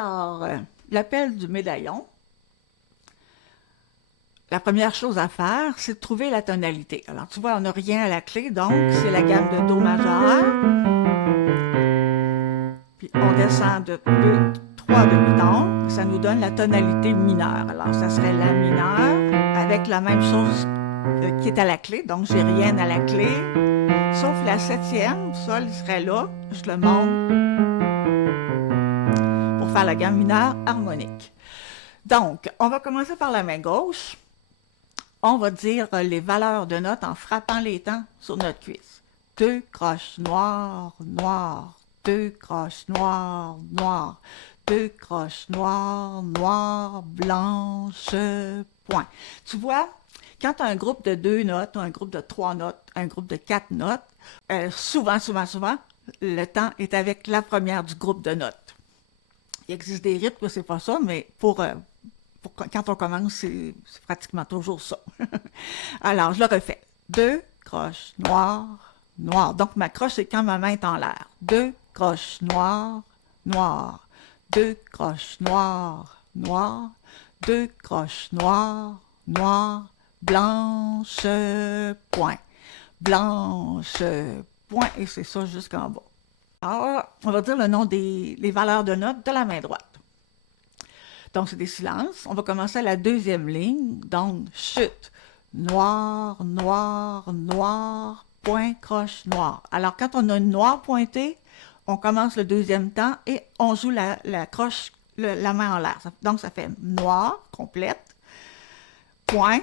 Alors, l'appel du médaillon, la première chose à faire, c'est de trouver la tonalité. Alors, tu vois, on n'a rien à la clé, donc c'est la gamme de Do majeur. Puis on descend de 3 demi-tons, ça nous donne la tonalité mineure. Alors, ça serait La mineur avec la même chose qui est à la clé, donc j'ai rien à la clé, sauf la 7e, Sol il serait là, je le monte pour faire la gamme mineure harmonique. Donc, on va commencer par la main gauche. On va dire les valeurs de notes en frappant les temps sur notre cuisse. 2 croches noires, noires, 2 croches noires, noires, 2 croches noires, noires, blanches, point. Tu vois, quand tu as un groupe de 2 notes, un groupe de 3 notes, un groupe de 4 notes, souvent, le temps est avec la première du groupe de notes. Il existe des rythmes, c'est pas ça, mais quand on commence, c'est pratiquement toujours ça. Alors, je le refais. 2 croches noires, noires. Donc, ma croche, c'est quand ma main est en l'air. 2 croches noires, noires. 2 croches noires, noires. 2 croches noires, noires. Blanche, point. Blanche, point. Et c'est ça jusqu'en bas. Alors, on va dire le nom les valeurs de notes de la main droite. Donc, c'est des silences. On va commencer à la 2e ligne. Donc, chute. Noir, noir, noir, point, croche, noir. Alors, quand on a une noire pointée, on commence le 2e temps et on joue la croche, la main en l'air. Donc, ça fait noir, complète, point,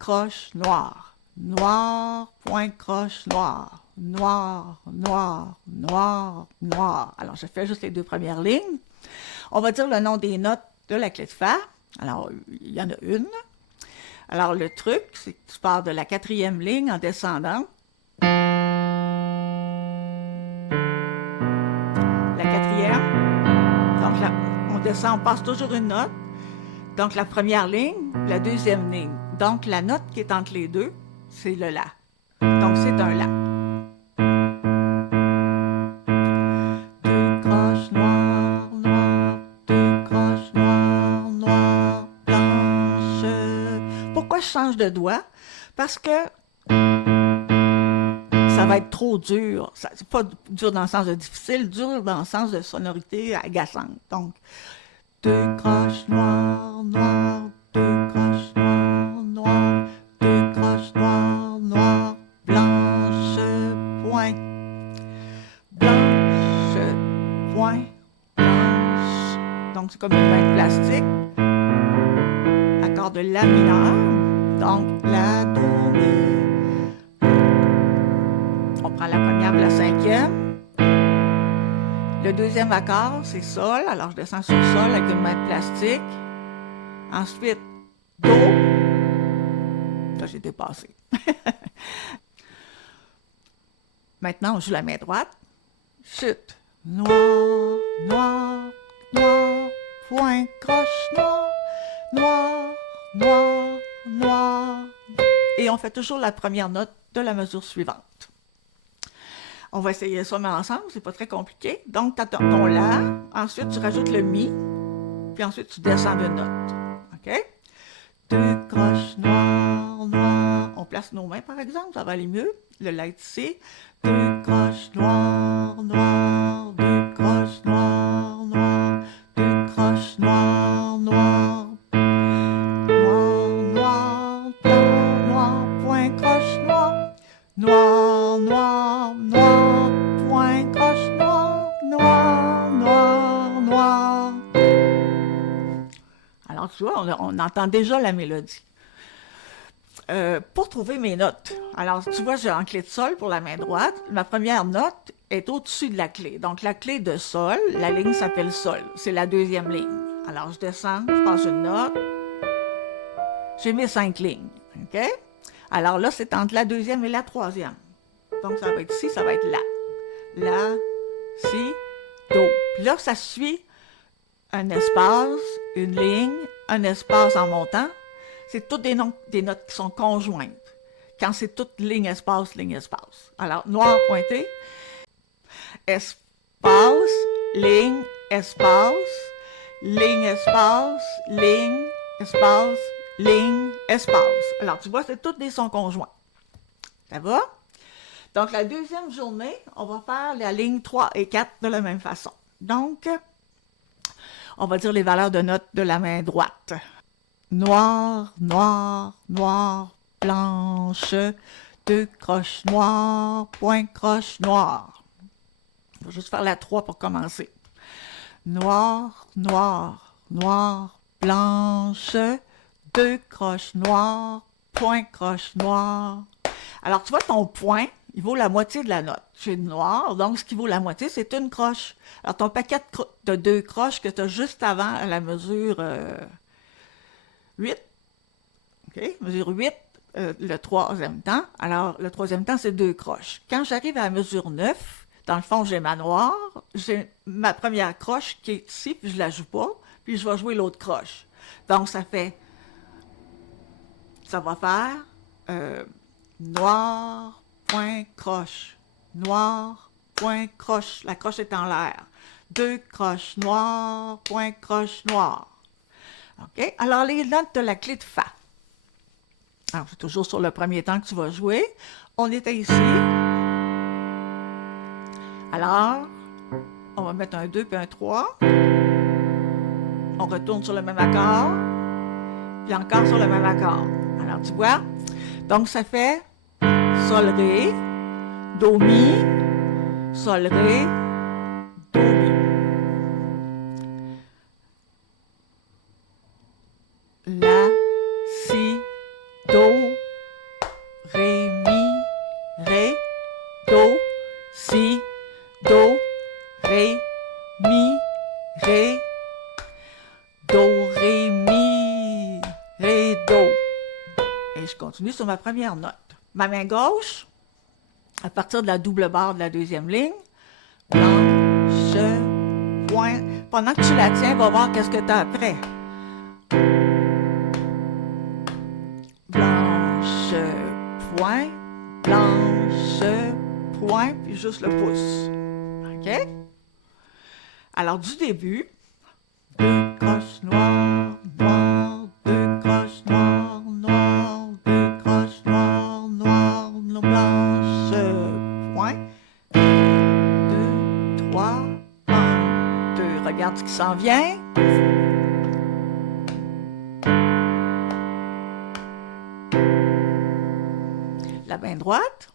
croche, noir. Noir, point, croche, noir. Noir, noir, noir, noir. Alors, je fais juste les 2 premières lignes. On va dire le nom des notes de la clé de Fa. Alors, il y en a une. Alors, le truc, c'est que tu pars de la 4e ligne en descendant. La 4e. Donc, là, on descend, on passe toujours une note. Donc, la première ligne, la 2e ligne. Donc, la note qui est entre les deux, c'est le La. Donc, c'est un La. Je change de doigt parce que ça va être trop dur. C'est pas dur dans le sens de difficile, dur dans le sens de sonorité agaçante. Donc, 2 croches noires, noires, 2 croches noires, noires, 2 croches noires, noires, blanche, point, blanche, point, blanche. Donc, c'est comme une main de plastique. Accord de La mineur. Donc, La, Do, Mi. On prend la première et la 5e. Le 2e accord, c'est Sol. Alors, je descends sur Sol avec une main de plastique. Ensuite, Do. Là, j'ai dépassé. Maintenant, on joue la main droite. Chute. Noir, noir, noir, point, croche, noir, noir, noir, noir. Et on fait toujours la première note de la mesure suivante. On va essayer ça, mais ensemble, c'est pas très compliqué. Donc, tu as ton La, ensuite tu rajoutes le Mi, puis ensuite tu descends de note. OK? 2 croches noires, noires. On place nos mains, par exemple, ça va aller mieux. Le La est ici. 2 croches noires, noires, 2 croches noires, noires, 2 croches noires, noires. Noir, noir, noir, point, croche, noir, noir, noir, noir. Alors, tu vois, on entend déjà la mélodie. Pour trouver mes notes, alors, tu vois, j'ai en clé de Sol pour la main droite. Ma première note est au-dessus de la clé. Donc, la clé de Sol, la ligne s'appelle Sol. C'est la 2e ligne. Alors, je descends, je passe une note. J'ai mes 5 lignes. OK? Alors là, c'est entre la 2e et la 3e. Donc, ça va être ici, ça va être La, Si, Do. Puis là, ça suit un espace, une ligne, un espace en montant. C'est toutes des notes qui sont conjointes. Quand c'est toute ligne, espace, ligne, espace. Alors, noir pointé, espace, ligne, espace. ligne, espace, ligne, espace, ligne, espace. Alors, tu vois, c'est tous des sons conjoints. Ça va? Donc, la deuxième journée, on va faire la ligne 3 et 4 de la même façon. Donc, on va dire les valeurs de notes de la main droite. Noir, noir, noir, blanche, deux croches noires, point croche noire. On va juste faire la 3 pour commencer. Noir, noir, noir, blanche, deux croches noires, point croche noire. Alors, tu vois, ton point, il vaut la moitié de la note. J'ai noir, donc ce qui vaut la moitié, c'est une croche. Alors, ton paquet de deux croches que tu as juste avant à la mesure 8, OK? Mesure 8, le troisième temps. Alors, le troisième temps, c'est deux croches. Quand j'arrive à la mesure 9, dans le fond, j'ai ma noire, j'ai ma première croche qui est ici, puis je la joue pas, puis je vais jouer l'autre croche. Donc, ça va faire noir, point, croche. Noir, point, croche. La croche est en l'air. Deux croches noires, point, croche, noire. OK? Alors, les notes de la clé de Fa. Alors, c'est toujours sur le premier temps que tu vas jouer. On était ici. Alors, on va mettre un 2 puis un 3. On retourne sur le même accord. Puis encore sur le même accord. Alors, tu vois? Donc, ça fait Sol, Ré, Do, Mi, Sol, Ré, Do, Mi. La, Si, Do, Ré, Mi, Ré, Do, Si, Do, Ré, Mi, Ré, Do, Ré, Mi, Ré, Do. Et je continue sur ma première note. Ma main gauche, à partir de la double barre de la deuxième ligne, blanche, point. Pendant que tu la tiens, va voir qu'est-ce que tu as après. Blanche, point, blanche, point, puis juste le pouce. OK? Alors, du début, deux croches noires, noires, deux croches noires, noires, deux croches noires, noires, blanche, point, deux, trois, un, deux. Regarde ce qui s'en vient. La main droite.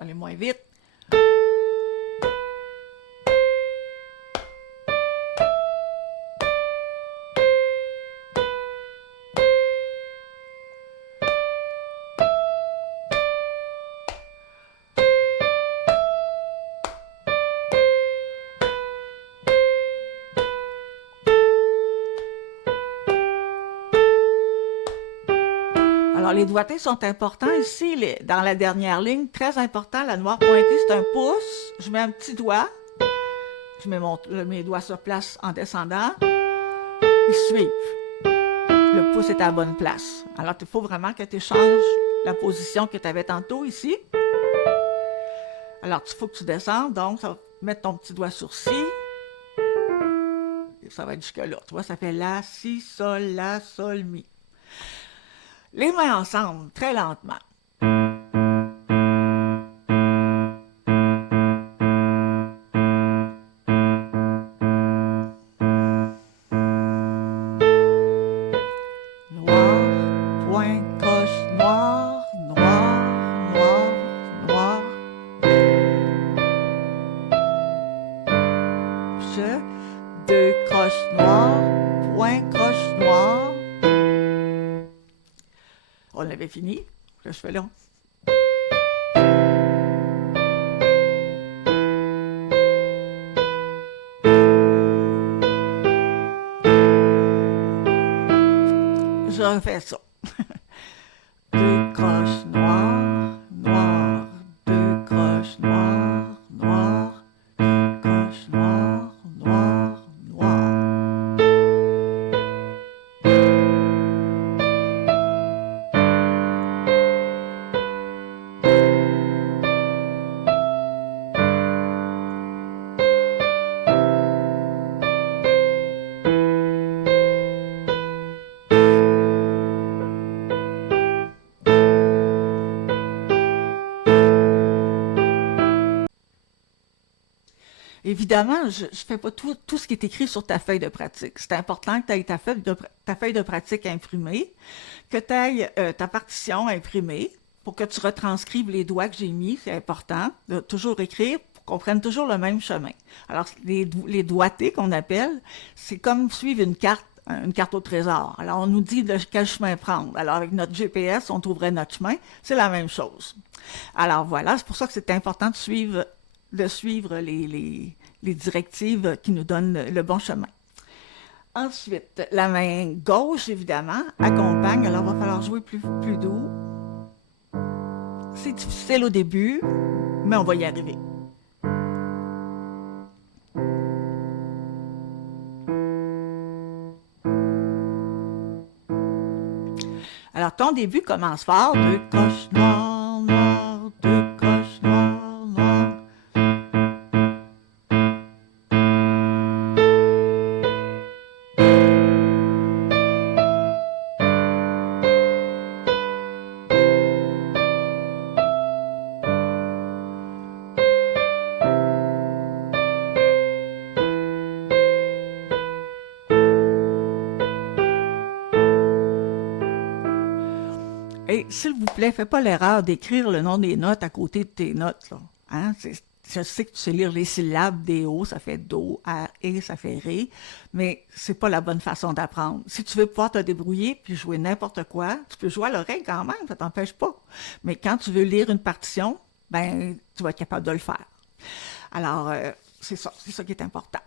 Allez moins vite. Alors, les doigtés sont importants ici, dans la dernière ligne. Très important, la noire pointée, c'est un pouce. Je mets un petit doigt. Je mets mes doigts sur place en descendant. Ils suivent. Le pouce est à la bonne place. Alors, il faut vraiment que tu échanges la position que tu avais tantôt ici. Alors, il faut que tu descendes. Donc, ça va mettre ton petit doigt sur Si. Et ça va être jusque-là. Tu vois, ça fait La, Si, Sol, La, Sol, Mi. Les mains ensemble, très lentement. Noir, point, croche, noir, noir, noir, noir. Deux croches noires, point, croche, noir. On avait fini. Je fais là. Je refais ça. Deux croches noires, noires, deux croches noires, noires, deux croches noires, noires, noires. Évidemment, je ne fais pas tout ce qui est écrit sur ta feuille de pratique. C'est important que tu aies ta feuille de pratique imprimée, que tu aies ta partition imprimée pour que tu retranscrives les doigts que j'ai mis. C'est important de toujours écrire pour qu'on prenne toujours le même chemin. Alors, les doigtés qu'on appelle, c'est comme suivre une carte au trésor. Alors, on nous dit de quel chemin prendre. Alors, avec notre GPS, on trouverait notre chemin. C'est la même chose. Alors, voilà, c'est pour ça que c'est important de suivre les directives qui nous donnent le bon chemin. Ensuite, la main gauche, évidemment, accompagne. Alors, il va falloir jouer plus doux. C'est difficile au début, mais on va y arriver. Alors, ton début commence fort. Deux croches noires, noires, deux croches noires, noires. Et s'il vous plaît, fais pas l'erreur d'écrire le nom des notes à côté de tes notes, là. Hein? Je sais que tu sais lire les syllabes des O, ça fait do, a, et, ça fait ré, mais c'est pas la bonne façon d'apprendre. Si tu veux pouvoir te débrouiller puis jouer n'importe quoi, tu peux jouer à l'oreille quand même, ça t'empêche pas. Mais quand tu veux lire une partition, ben, tu vas être capable de le faire. Alors, c'est ça qui est important.